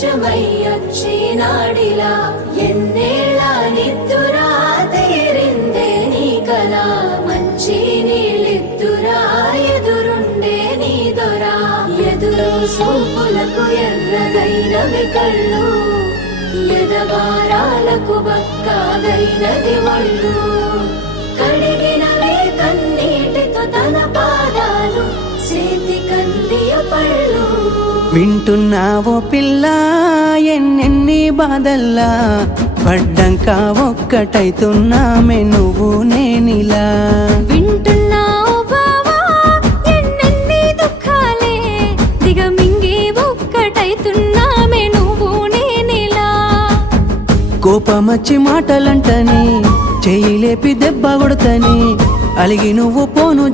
ప్రపంచమయ్యొచ్చినాడిలా ఎన్నేళ్ళ నిద్దురా తీరిందే నీ కల మంచి నీళ్ళిద్దురా ఎదురుండే నీ దొరా ఎదురు సూపులకు ఎర్రగైనవి కళ్ళు ఎదబారాలకు బక్కాగైనది ఒళ్ళు కడిగినవే కన్నీటితో తన పాదాలు చేతి కందియ పళ్ళు వింటున్నావో పిల్ల ఎన్నెన్ని బాధల్లా పడ్డంక ఒక్కటైతున్నామే నువ్వు నేనిలా వింటున్నావు బావా ఎన్నెన్ని దుఃఖాలే దిగమింగి ఒక్కటైతున్నామే నువ్వు నేనిలా కోపమచ్చి మాటలంటని చెయ్యి లేపి దెబ్బ కొడతని అలిగి నువ్వు పోను